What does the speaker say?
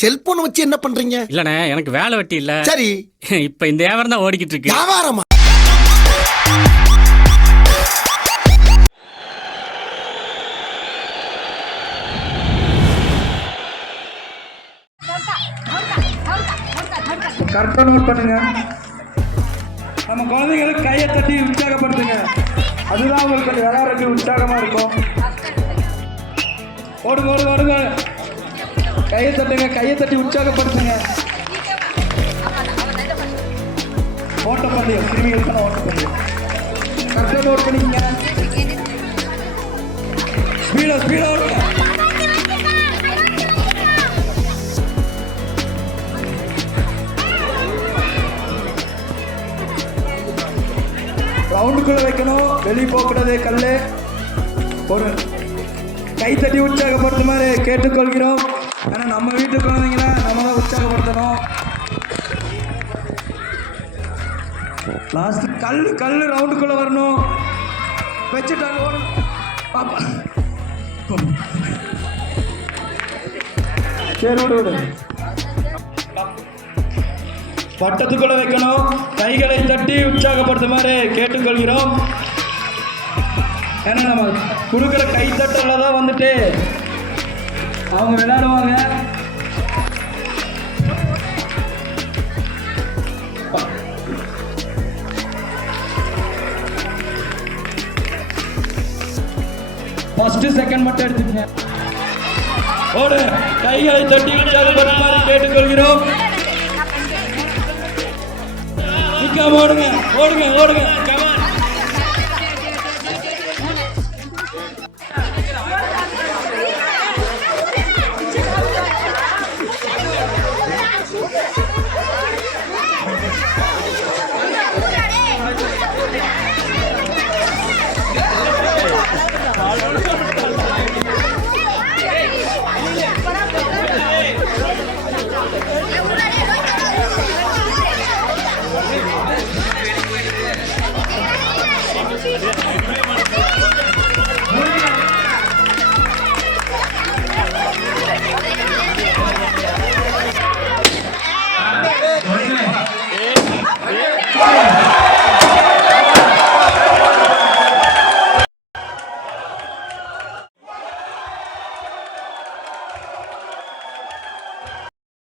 Cellphone வச்சு என்ன பண்றீங்க? இல்லண்ணே, எனக்கு வேலை வெட்டி இல்ல. சரி, இப்ப இந்த வியாபாரம் தான் ஓடிக்கிட்டு இருக்கு. வியாபாரமா? கரெக்டாக நோட் பண்ணுங்க. நம்ம குழந்தைங்களுக்கு கையை தட்டி உற்சாகப்படுத்துங்க. அதுதான் உங்களுக்கு கொஞ்சம் விளையாடுறதுக்கு உற்சாகமா இருக்கும். ஓடுங்க ஓடுங்க ஓடுங்க. கையை தட்டுங்க, கையை தட்டி உற்சாகப்படுத்துங்க. ஓட்டப்பந்தயம், சிறுமிகளுக்கான ஓட்டப்பந்தயம். கரெக்டாக நோட் பண்ணிக்கங்க. ஸ்பீடா ஸ்பீடா ஓடுங்க. ரவுண்டுக்குள்ள வைக்கணும், வெளியே போகக்கூடாது. கல்லு ஒரு கை தட்டி உற்சாகப்படுத்துமாறு கேட்டுக்கொள்கிறோம். ஏன்னா நம்ம வீட்டு குழந்தைங்கள நம்ம தான் உற்சாகப்படுத்தணும். லாஸ்ட் கல்லு கல்லு ரவுண்டுக்குள்ள வரணும். வச்சுட்டாங்க பாப்பா. சரி விடு விடு. வட்டத்துக்குள்ள வைக்கணும், கைகளை தட்டி உற்சாகப்படுத்துமாறு கேட்டுக்கொள்கிறோம். ஏன்னா நம்ம கொடுக்குற கை தட்டல தான் வந்துட்டு அவங்க விளையாடுவாங்க. ஃபர்ஸ்ட் செகண்ட் மட்டும் எடுத்துக்கங்க. ஓடு, கைகளை தட்டி உற்சாகப்படுத்துமாறு கேட்டுக்கொள்கிறோம். ஓடுங்க ஓடுங்க ஓடுங்க.